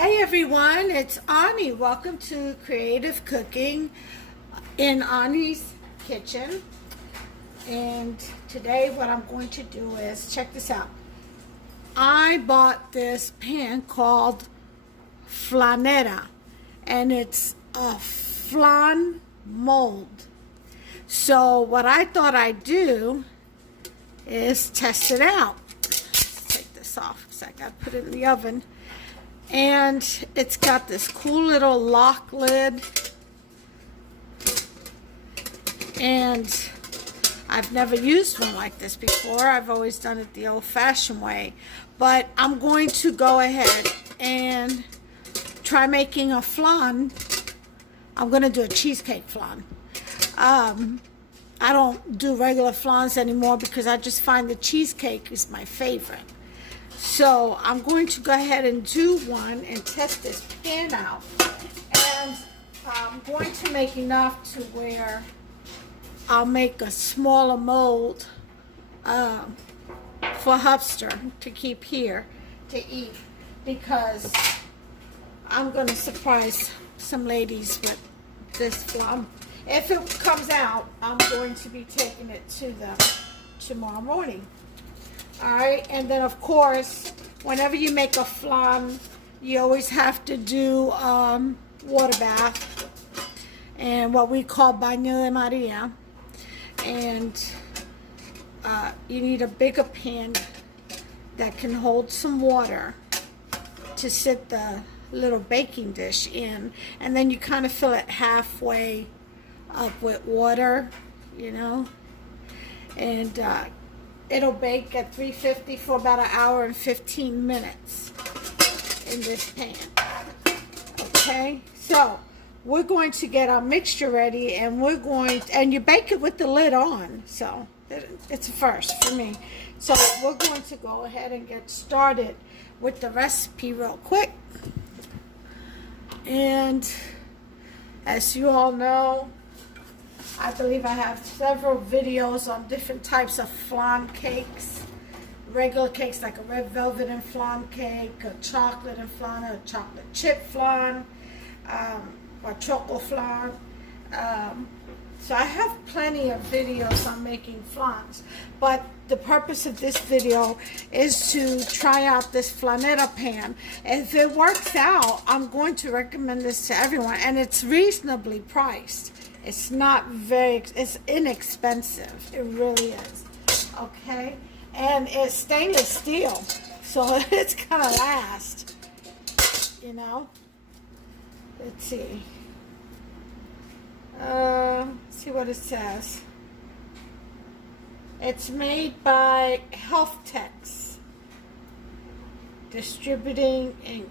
Hey everyone, it's Ani. Welcome to Creative Cooking in Ani's Kitchen. And today what I'm going to do is, check this out. I bought this pan called FLANERA, and it's a flan mold. So what I thought I'd do is test it out. Let's take this off because I got to put it in the oven. And it's got this cool little lock lid, and I've never used one like this before. I've always done it the old-fashioned way, but I'm going to go ahead and try making a flan. I'm going to do a cheesecake flan. I don't do regular flans anymore because I just find the cheesecake is my favorite. So I'm going to go ahead and do one and test this pan out. And I'm going to make enough to where I'll make a smaller mold for Hubster to keep here to eat, because I'm going to surprise some ladies with this flan. If it comes out, I'm going to be taking it to them tomorrow morning. Alright, and then of course, whenever you make a flan, you always have to do water bath and what we call baño de Maria. And you need a bigger pan that can hold some water to sit the little baking dish in, and then you kind of fill it halfway up with water, you know, and it'll bake at 350 for about 1 hour and 15 minutes in this pan. Okay, so we're going to get our mixture ready, and and you bake it with the lid on, so it's a first for me. So we're going to go ahead and get started with the recipe real quick. And as you all know, I believe I have several videos on different types of flan cakes. Regular cakes like a red velvet and flan cake, a chocolate and flan, a chocolate chip flan, or choco flan. So I have plenty of videos on making flans. But the purpose of this video is to try out this FLANERA pan. If it works out, I'm going to recommend this to everyone. And it's reasonably priced. It's not it's inexpensive. It really is. Okay? And it's stainless steel, so it's gonna last, you know? Let's see. See what it says. It's made by Health Techs Distributing Inc.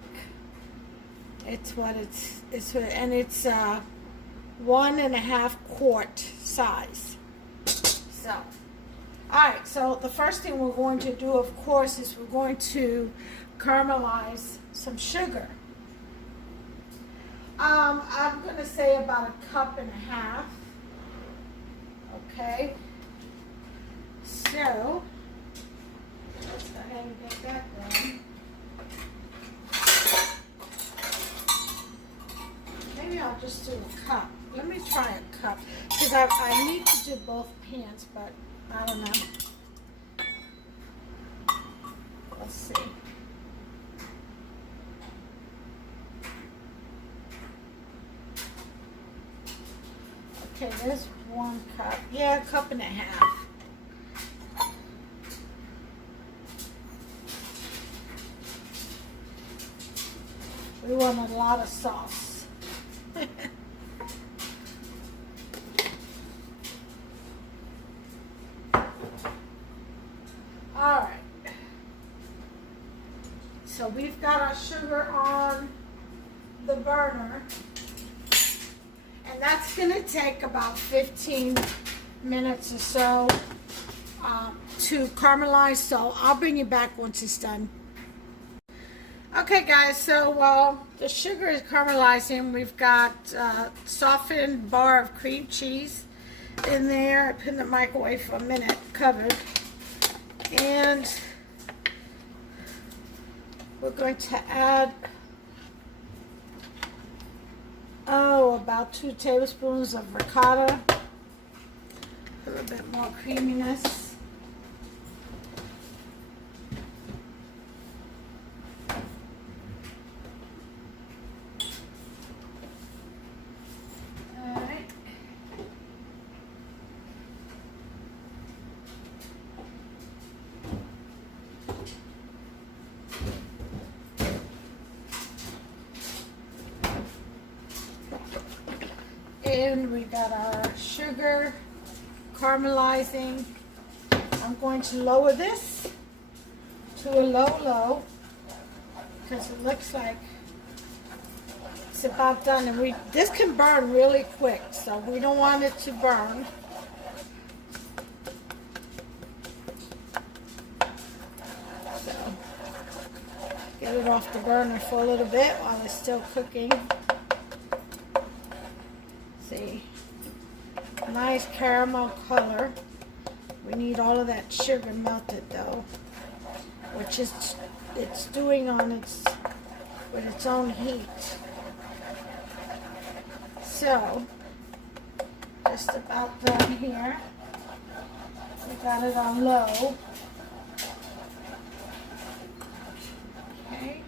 It's what it's and it's 1.5 quart size. So, alright, so the first thing we're going to do, of course, is we're going to caramelize some sugar. I'm going to say about 1.5 cups. Okay. So, let's go ahead and get that done. Maybe I'll just do a cup. Let me try a cup, because I need to do both pans, but I don't know. Let's see. Okay, there's 1 cup. Yeah, 1.5 cups. We want a lot of sauce. Alright. So we've got our sugar on the burner. And that's going to take about 15 minutes or so to caramelize. So I'll bring you back once it's done. Okay guys, so while the sugar is caramelizing, we've got a softened bar of cream cheese in there. I put in the microwave for a minute, covered. And we're going to add about 2 tablespoons of ricotta. A little bit more creaminess. And we got our sugar caramelizing. I'm going to lower this to a low because it looks like it's about done. And this can burn really quick, so we don't want it to burn. So get it off the burner for a little bit while it's still cooking. See, nice caramel color. We need all of that sugar melted though, which is it's doing on with its own heat. So just about done here. We got it on low. Okay.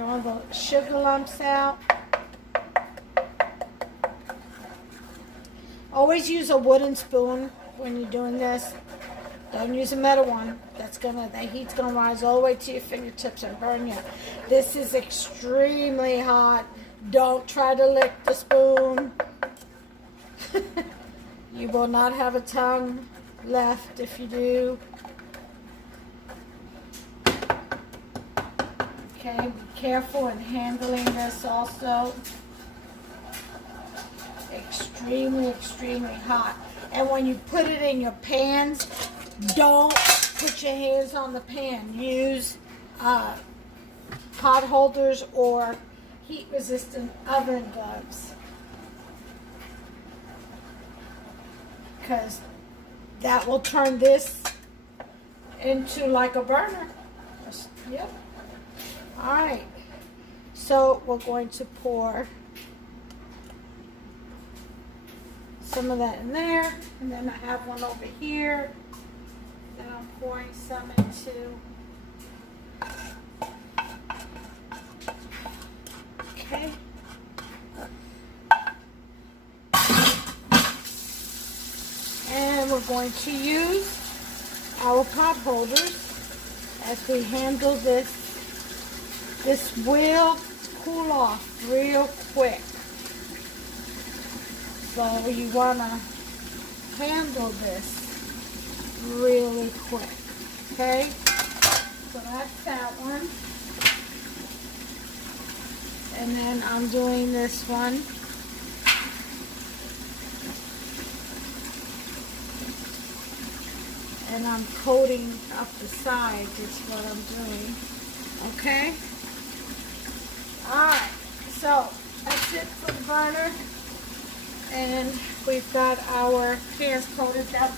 All the sugar lumps out. Always use a wooden spoon when you're doing this. Don't use a metal one. The heat's gonna rise all the way to your fingertips and burn you. This is extremely hot. Don't try to lick the spoon. You will not have a tongue left if you do. Okay, be careful in handling this also. Extremely, extremely hot. And when you put it in your pans, don't put your hands on the pan. Use pot holders or heat-resistant oven gloves. Because that will turn this into like a burner. Yep. Alright, so we're going to pour some of that in there, and then I have one over here that I'm pouring some into. Okay. And we're going to use our pot holders as we handle this. This will cool off real quick. So you want to handle this really quick. Okay? So that's that one. And then I'm doing this one. And I'm coating up the sides is what I'm doing. Okay? Alright, so that's it for the burner. And we've got our pans coated. That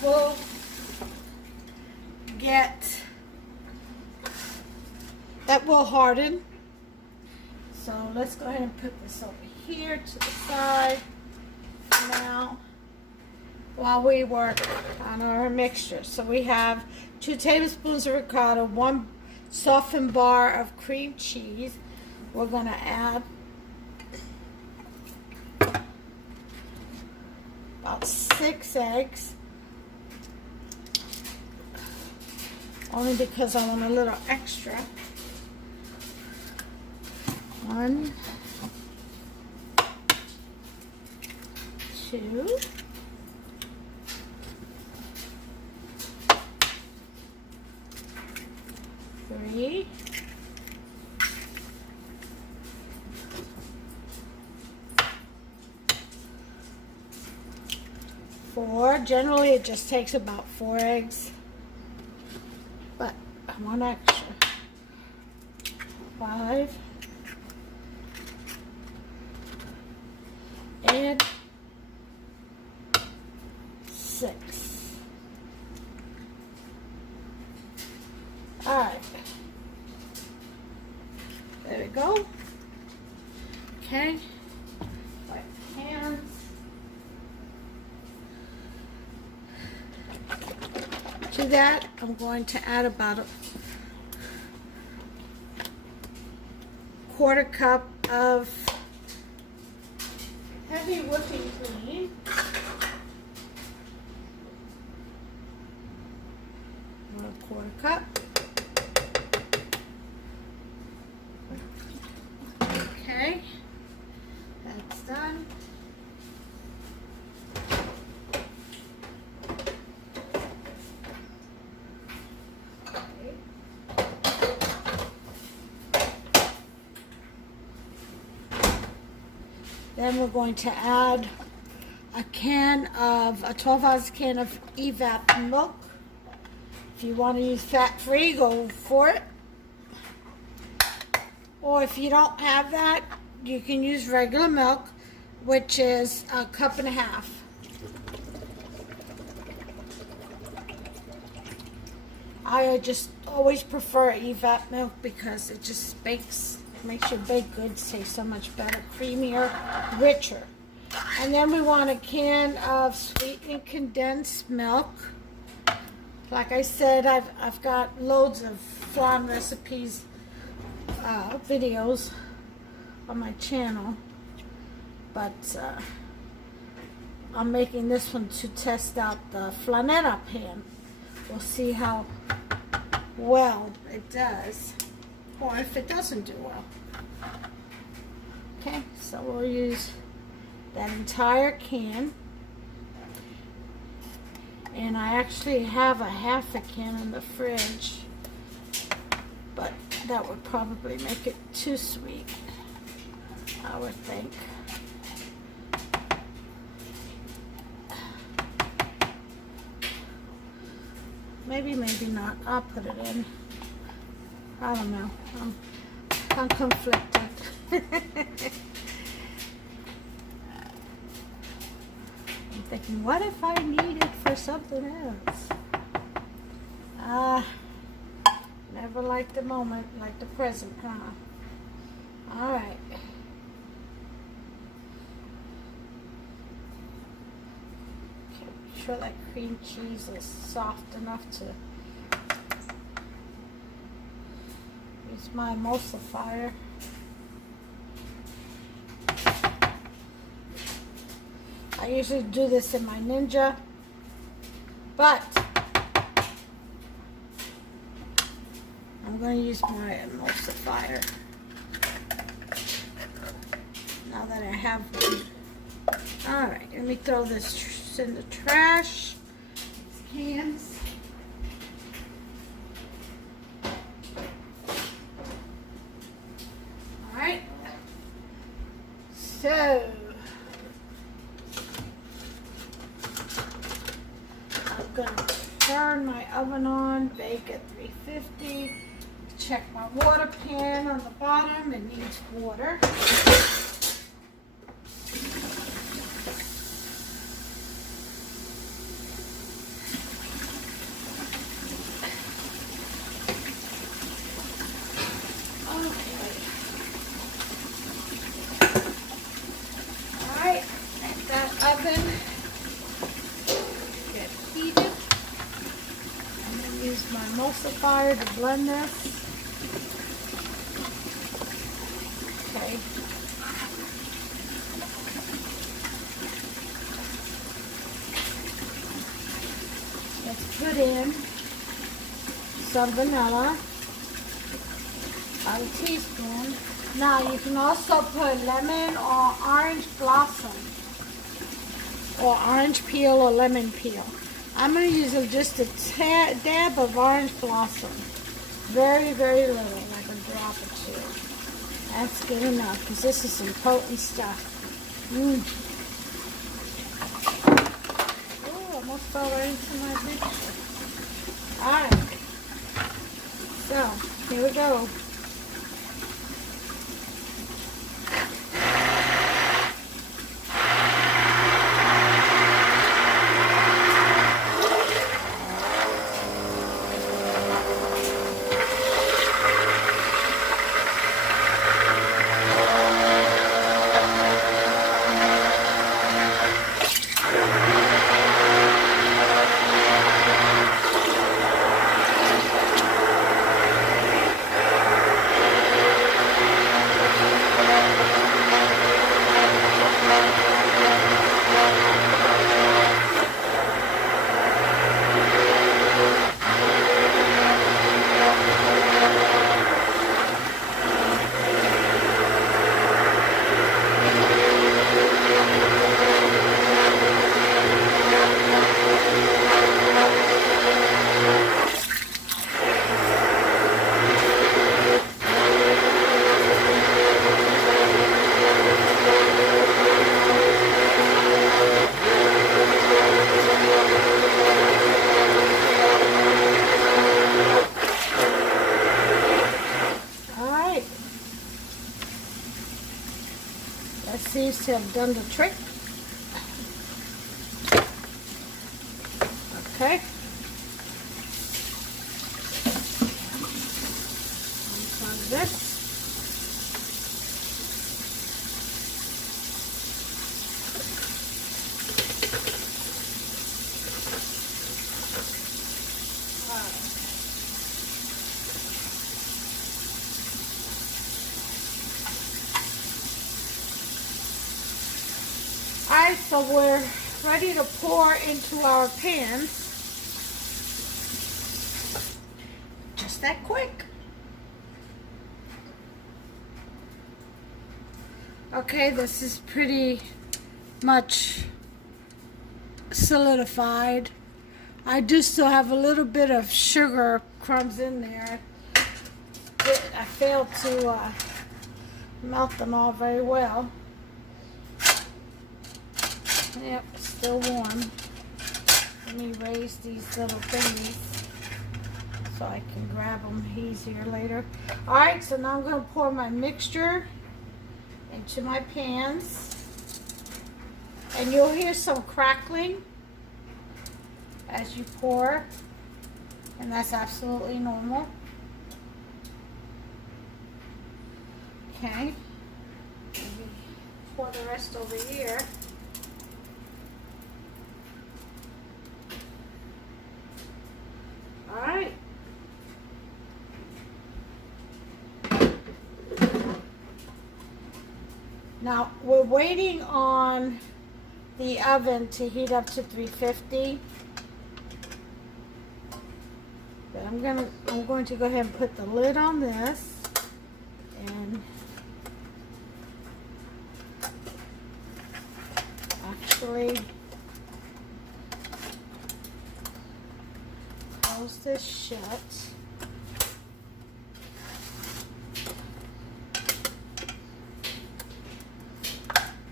will harden. So let's go ahead and put this over here to the side now while we work on our mixture. So we have 2 tablespoons of ricotta, 1 softened bar of cream cheese. We're going to add about 6 eggs, only because I want a little extra. 1, 2, 3, 4. Generally, it just takes about 4 eggs, but I want extra. 5, and 6. All right. There we go. Okay. Wipe the hands. To that, I'm going to add about a 1/4 cup of heavy whipping cream. A 1/4 cup. Okay, that's done. Then we're going to add a 12-ounce can of evap milk. If you want to use fat-free, go for it. Or if you don't have that, you can use regular milk, which is 1.5 cups. I just always prefer evap milk because it just makes your baked goods taste so much better, creamier, richer. And then we want a can of sweetened condensed milk. Like I said, I've got loads of flan recipes, videos on my channel, but I'm making this one to test out the FLANERA pan. We'll see how well it does, or if it doesn't do well. Okay, so we'll use that entire can, and I actually have a 1/2 can in the fridge, but that would probably make it too sweet, I would think. Maybe, maybe not. I'll put it in. I don't know. I'm conflicted. I'm thinking, what if I need it for something else? Never like the moment, like the present, huh? All right. Okay, make sure that cream cheese is soft enough to use my emulsifier. I usually do this in my Ninja, but I'm going to use my emulsifier now that I have one. Alright, let me throw this in the trash. These cans. Alright. So I'm going to turn my oven on, bake at 350. Check my water pan on the bottom. It needs water. Okay. Alright, let that oven get heated. I'm going to use my emulsifier to blend this. Okay. Let's put in some vanilla, about a teaspoon. Now you can also put lemon or orange blossom, or orange peel or lemon peel. I'm going to use just a dab of orange blossom. Very, very little, like a drop or two. That's good enough, because this is some potent stuff. Oh, almost fell right into my picture. Alright. So, here we go. to have done the trick. Okay. Like this. Alright, so we're ready to pour into our pans. Just that quick. Okay, this is pretty much solidified. I do still have a little bit of sugar crumbs in there. I failed to melt them all very well. Yep, still warm. Let me raise these little thingies so I can grab them easier later. Alright, so now I'm going to pour my mixture into my pans. And you'll hear some crackling as you pour. And that's absolutely normal. Okay. Maybe pour the rest over here. Alright. Now we're waiting on the oven to heat up to 350. But I'm going to go ahead and put the lid on this and actually close this shut.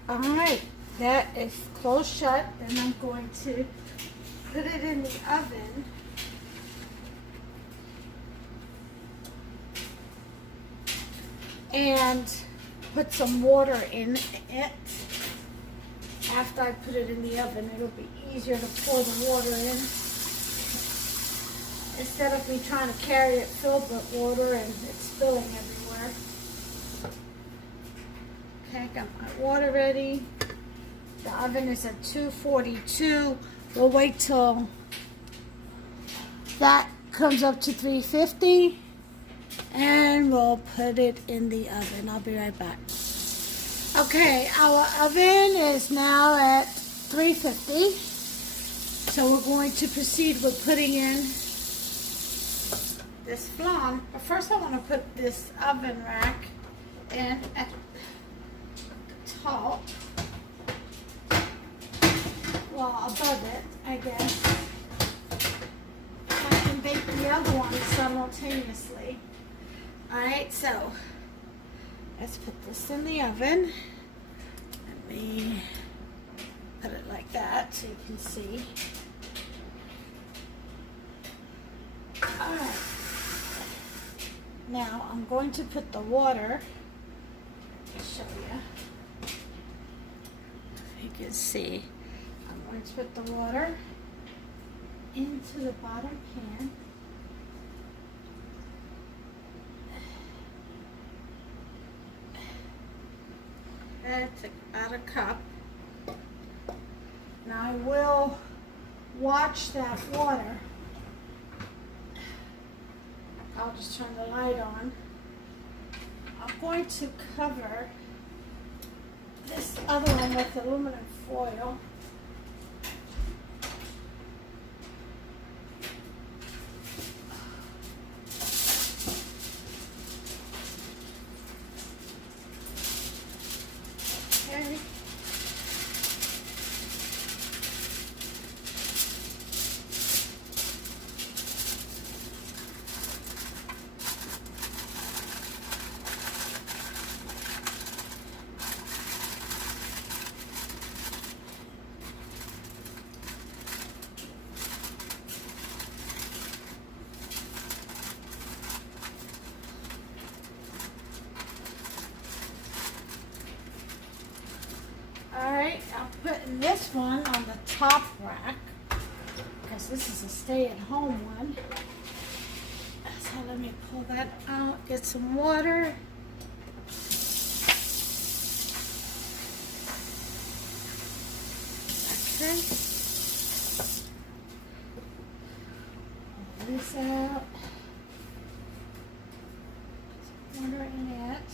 Alright, that is closed shut, and I'm going to put it in the oven. And put some water in it. After I put it in the oven, it'll be easier to pour the water in. Instead of me trying to carry it filled with water and it's spilling everywhere. Okay, I got my water ready. The oven is at 242. We'll wait till that comes up to 350 and we'll put it in the oven. I'll be right back. Okay, our oven is now at 350. So we're going to proceed with putting in this flan. But first I want to put this oven rack in at the top. Well, above it, I guess. I can bake the other one simultaneously. Alright, so let's put this in the oven. Let me put it like that so you can see. Alright. Now I'm going to put the water. I'll show you. You can see. I'm going to put the water into the bottom pan. That's about a cup. Now I will watch that water. I'll just turn the light on. I'm going to cover this other one with aluminum foil. Okay. this one on the top rack, because this is a stay-at-home one. So let me pull that out, get some water. Okay. Pull this out. Some water in it.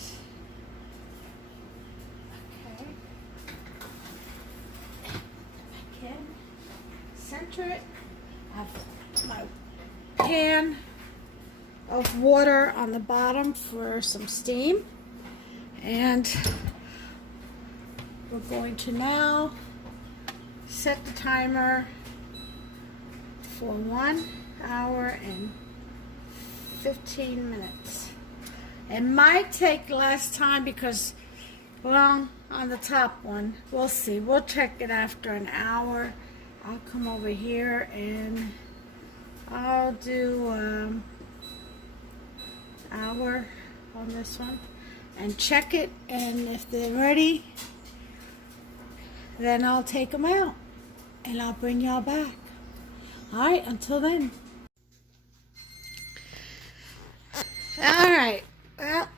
Okay. Put it back in. Center it. I have my pan of water on the bottom for some steam, and we're going to now set the timer for 1 hour and 15 minutes. It might take less time because, well, on the top one, we'll see. We'll check it after an hour. I'll come over here and I'll do hour on this one and check it, and if they're ready, then I'll take them out and I'll bring y'all back. All right, until then. All right, well,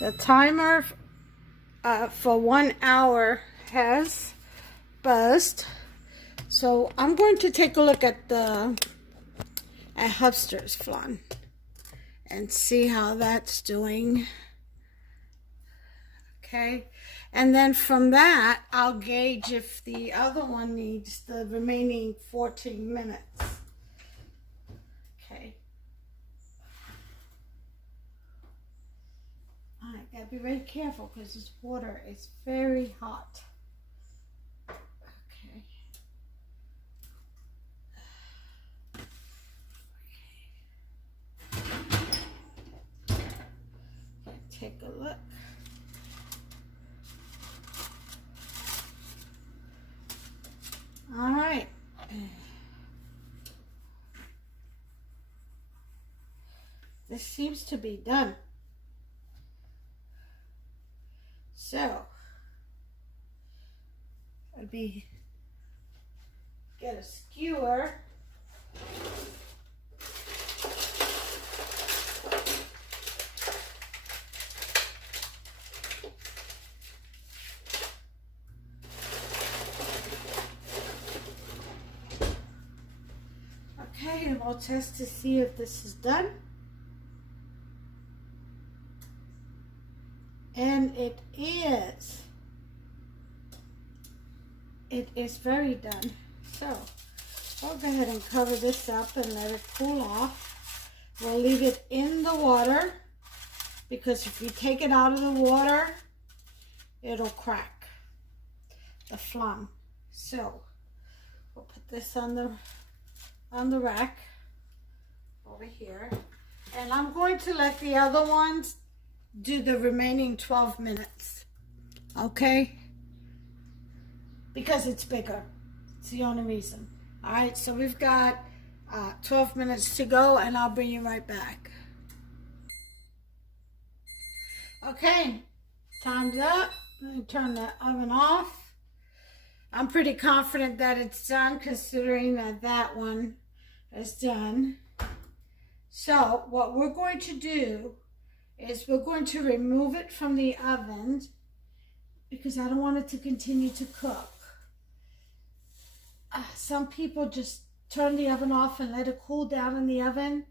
the timer for 1 hour has buzzed, so I'm going to take a look at Hubster's Flan and see how that's doing. Okay, and then from that I'll gauge if the other one needs the remaining 14 minutes. Okay, I gotta be very careful because this water is very hot. Take a look. All right. This seems to be done. So, get a skewer. Okay, and we'll test to see if this is done. And it is. It is very done. So, I'll go ahead and cover this up and let it cool off. We'll leave it in the water, because if you take it out of the water, it'll crack the flan. So, we'll put this on the rack over here, and I'm going to let the other ones do the remaining 12 minutes, okay? Because it's bigger. It's the only reason. All right, so we've got 12 minutes to go, and I'll bring you right back. Okay, time's up. Let me turn the oven off. I'm pretty confident that it's done, considering that one is done. So what we're going to do is we're going to remove it from the oven, because I don't want it to continue to cook. Some people just turn the oven off and let it cool down in the oven,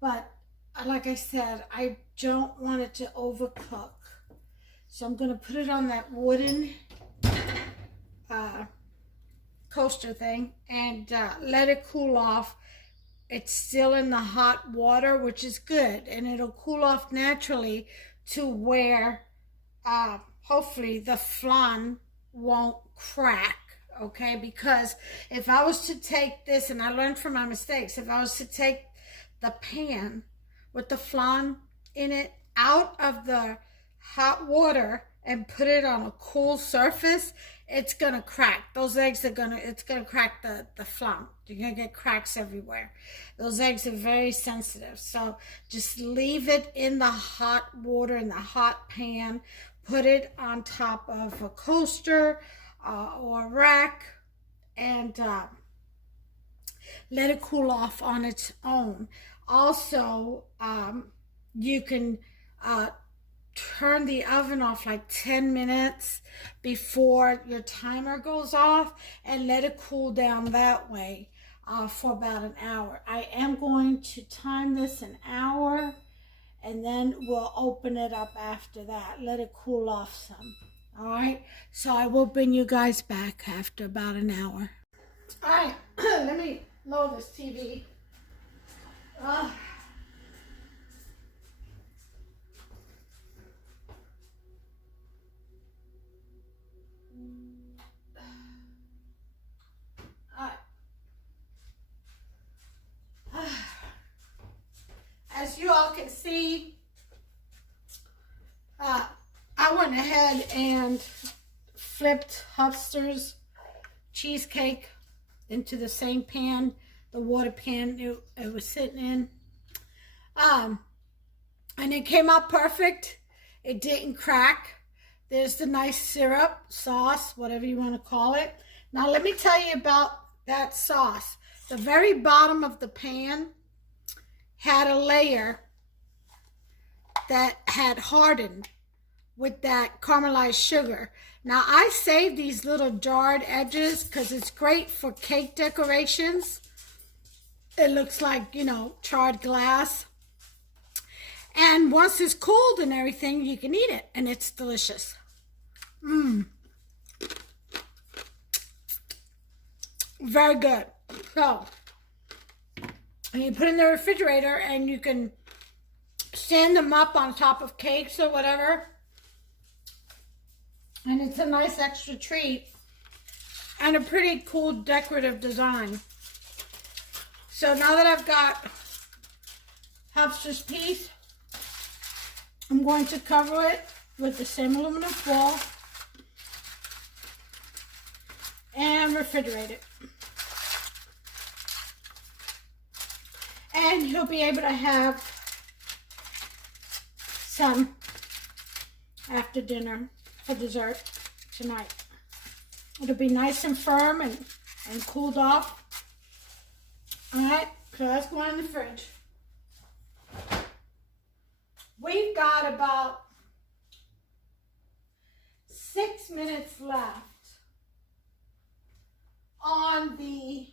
but like I said, I don't want it to overcook. So I'm going to put it on that wooden coaster thing and let it cool off. It's still in the hot water, which is good, and it'll cool off naturally to where hopefully the flan won't crack, okay? Because if I was to take this, and I learned from my mistakes, if I was to take the pan with the flan in it out of the hot water and put it on a cool surface, it's gonna crack. Those eggs are it's gonna crack the flan. You're gonna get cracks everywhere. Those eggs are very sensitive. So just leave it in the hot water, in the hot pan. put it on top of a coaster or a rack, and let it cool off on its own. Also, you can turn the oven off like 10 minutes before your timer goes off and let it cool down that way for about an hour. I am going to time this an hour, and then we'll open it up after that. Let it cool off some. All right, so I will bring you guys back after about an hour. All right, let me load this TV. As you all can see, I went ahead and flipped Hubster's cheesecake into the same pan, the water pan it was sitting in. And it came out perfect. It didn't crack. There's the nice syrup, sauce, whatever you want to call it. Now let me tell you about that sauce. The very bottom of the pan had a layer that had hardened with that caramelized sugar. Now I save these little jarred edges because it's great for cake decorations. It looks like, you know, charred glass. And once it's cooled and everything, you can eat it, and it's delicious. Very good. So, and you put in the refrigerator, and you can stand them up on top of cakes or whatever. And it's a nice extra treat and a pretty cool decorative design. So now that I've got Hubster's piece, I'm going to cover it with the same aluminum foil and refrigerate it. And you'll be able to have some after dinner for dessert tonight. It'll be nice and firm and cooled off. All right, so that's going in the fridge. We've got about 6 minutes left on the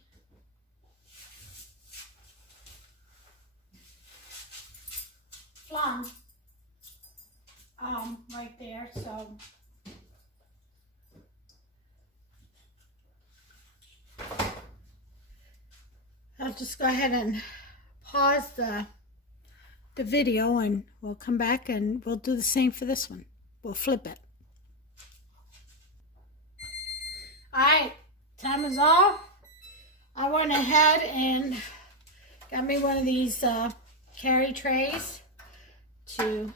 Flan right there, so I'll just go ahead and pause the video, and we'll come back and we'll do the same for this one. We'll flip it. All right, time is off. I went ahead and got me one of these carry trays to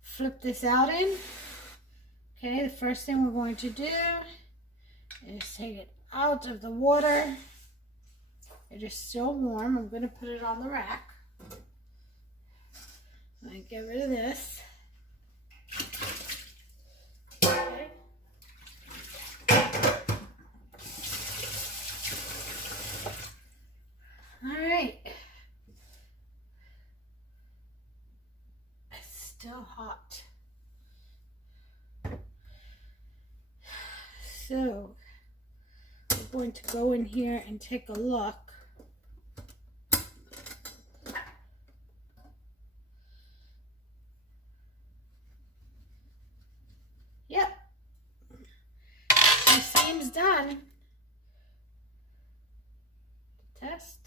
flip this out in. Okay, the first thing we're going to do is take it out of the water. It is still warm. I'm going to put it on the rack. I get rid of this. Okay. All right. It's still hot. So we're going to go in here and take a look. Yep, she seems done. Test.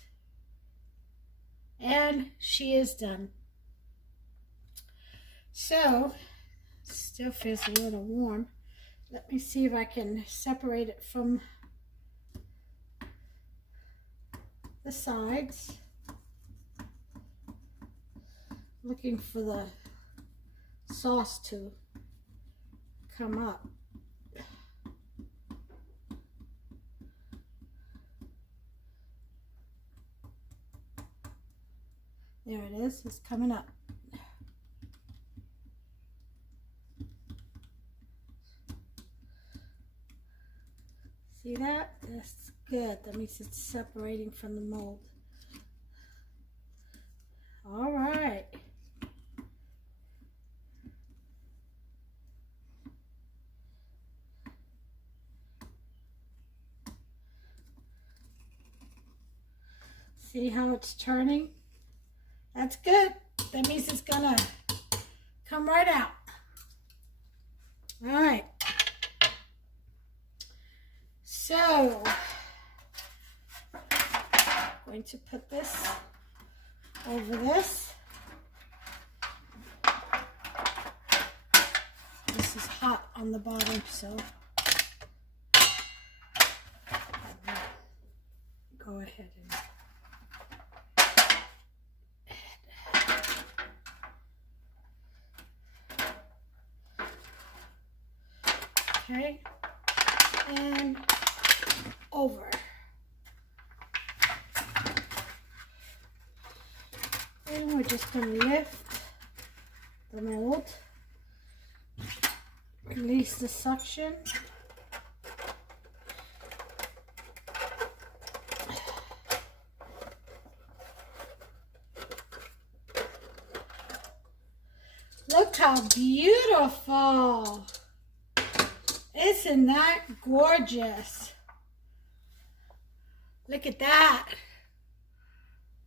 And she is done. So, still feels a little warm. Let me see if I can separate it from the sides. Looking for the sauce to come up. There it is, it's coming up. That's good. That means it's separating from the mold. All right. See how it's turning? That's good. That means it's gonna come right out. All right. So, I'm going to put this over this. This is hot on the bottom, so go ahead and okay, and over. And we're just going to lift the mold, release the suction. Look how beautiful. Isn't that gorgeous? Look at that.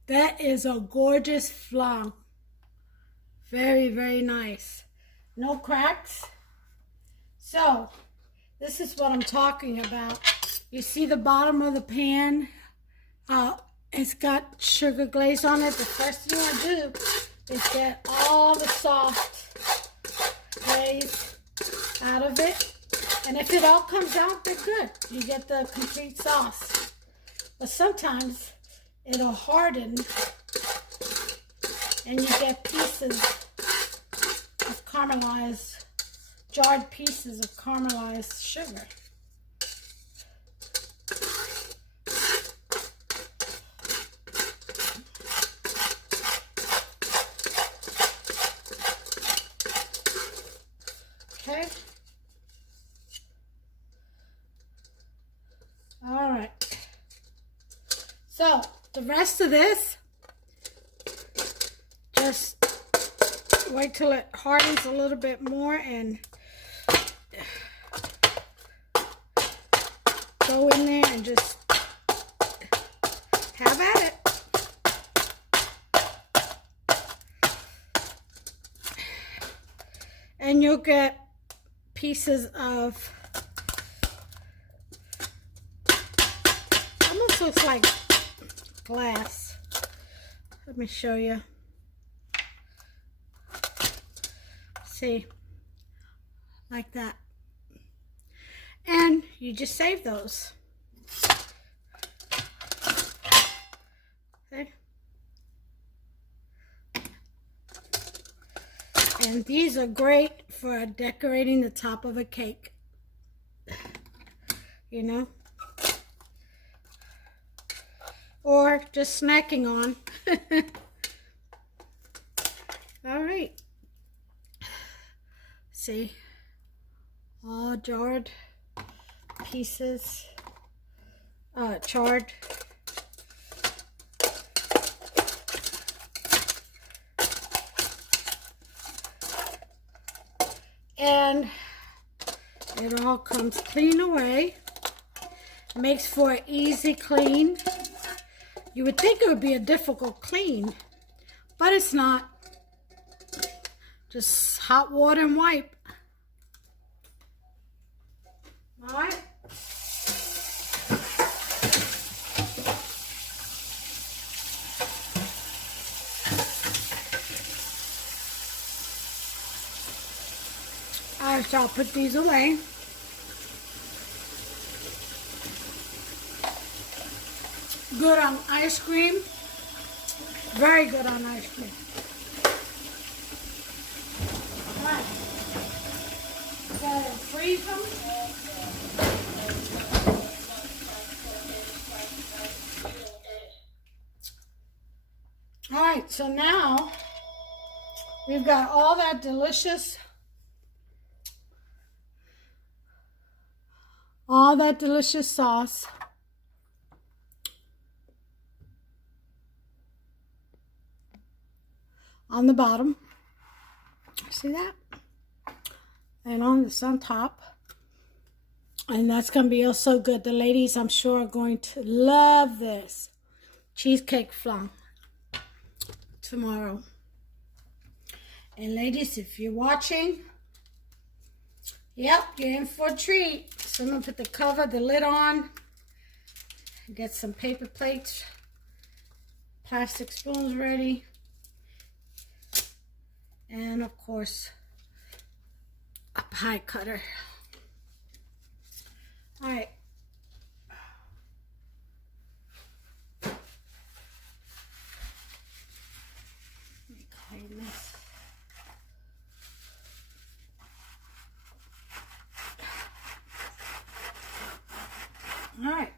That is a gorgeous flan. Very, very nice. No cracks. So, this is what I'm talking about. You see the bottom of the pan? It's got sugar glaze on it. The first thing I do is get all the soft glaze out of it. And if it all comes out, they're good. You get the complete sauce. But sometimes it'll harden and you get pieces of caramelized, jarred pieces of caramelized sugar. Okay. All right. So the rest of this, just wait till it hardens a little bit more and go in there and just have at it. And you'll get pieces of, almost looks like glass. Let me show you. See, like that. And you just save those. Okay. And these are great for decorating the top of a cake. You know? Or just snacking on. All right. See, all jarred pieces, charred. And it all comes clean away. Makes for an easy clean. You would think it would be a difficult clean, but it's not. Just hot water and wipe. All right. All right, so I'll put these away. Good on ice cream. Very good on ice cream. All right. Gotta freeze them. All right, so now we've got all that delicious sauce. on the bottom. See that? And on this on top. And that's going to be also good. The ladies, I'm sure, are going to love this cheesecake flan tomorrow. And ladies, if you're watching, yep, you're in for a treat. So I'm going to put the cover, the lid on. Get some paper plates, plastic spoons ready. And of course, a pie cutter. All right. Let me clean this. All right.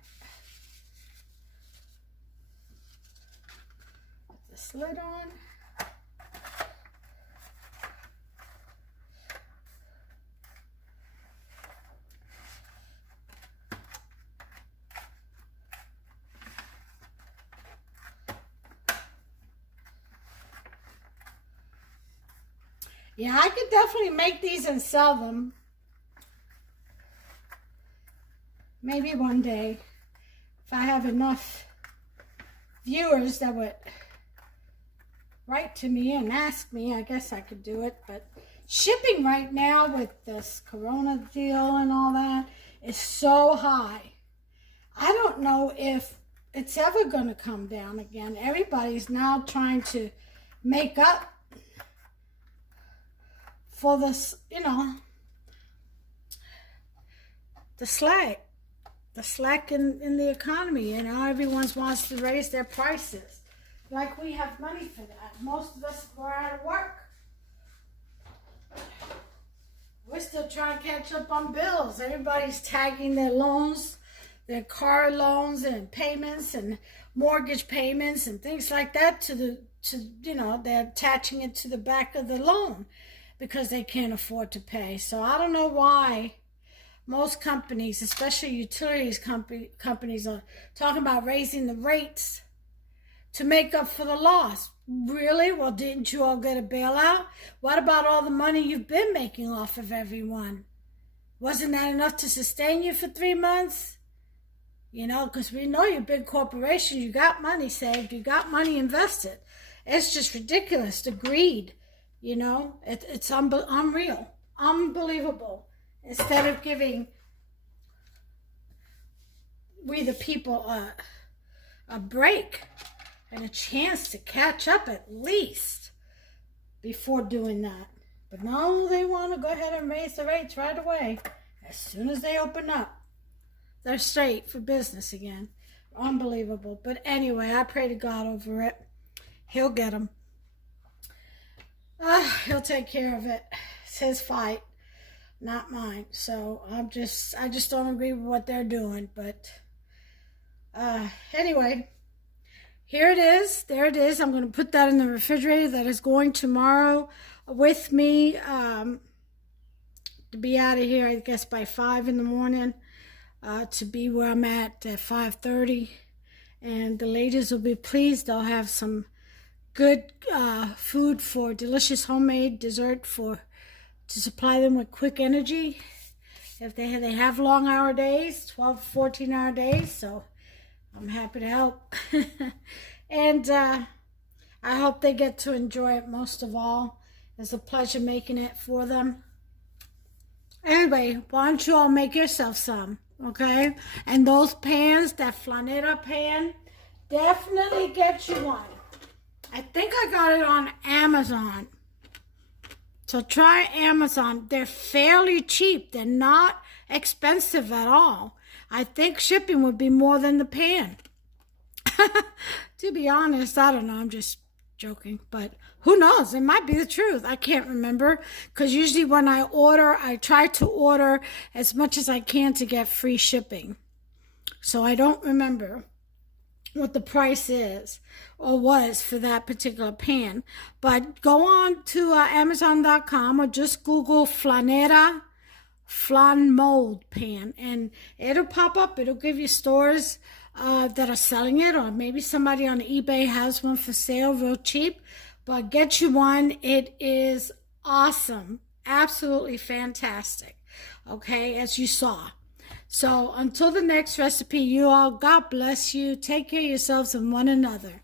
Put this lid on. Yeah, I could definitely make these and sell them. Maybe one day, if I have enough viewers that would write to me and ask me, I guess I could do it. But shipping right now with this Corona deal and all that is so high. I don't know if it's ever going to come down again. Everybody's now trying to make up for this, you know, the slack in the economy. You know, everyone wants to raise their prices. Like we have money for that. Most of us are out of work. We're still trying to catch up on bills. Everybody's tagging their loans, their car loans and payments and mortgage payments and things like that to you know, they're attaching it to the back of the loan because they can't afford to pay. So I don't know why most companies, especially utilities companies, are talking about raising the rates to make up for the loss. Really? Well, didn't you all get a bailout? What about all the money you've been making off of everyone? Wasn't that enough to sustain you for 3 months? You know, because we know you're big corporations. You got money saved. You got money invested. It's just ridiculous, the greed. You know, it's unreal, unbelievable. Instead of giving we the people a break and a chance to catch up at least before doing that. But no, they want to go ahead and raise the rates right away. As soon as they open up, they're straight for business again. Unbelievable. But anyway, I pray to God over it. He'll get them. He'll take care of it. It's his fight, not mine. So I just don't agree with what they're doing. But anyway, here it is. There it is. I'm going to put that in the refrigerator. That is going tomorrow with me to be out of here, I guess, by 5 in the morning, to be where I'm at 5:30. And the ladies will be pleased. They'll have some good food for delicious homemade dessert to supply them with quick energy. If they have long hour days, 12, 14-hour days, so I'm happy to help. And I hope they get to enjoy it most of all. It's a pleasure making it for them. Anyway, why don't you all make yourself some, okay? And those pans, that FLANERA pan, definitely get you one. I think I got it on Amazon. So try Amazon. They're fairly cheap. They're not expensive at all. I think shipping would be more than the pan. To be honest, I don't know. I'm just joking. But who knows? It might be the truth. I can't remember. Because usually when I order, I try to order as much as I can to get free shipping. So I don't remember what the price is or was for that particular pan. But go on to Amazon.com or just Google FLANERA Flan mold pan and it'll pop up. It'll give you stores that are selling it, or maybe somebody on eBay has one for sale real cheap. but get you one. It is awesome. Absolutely fantastic. Okay, as you saw. So until the next recipe, you all, God bless you. Take care of yourselves and one another.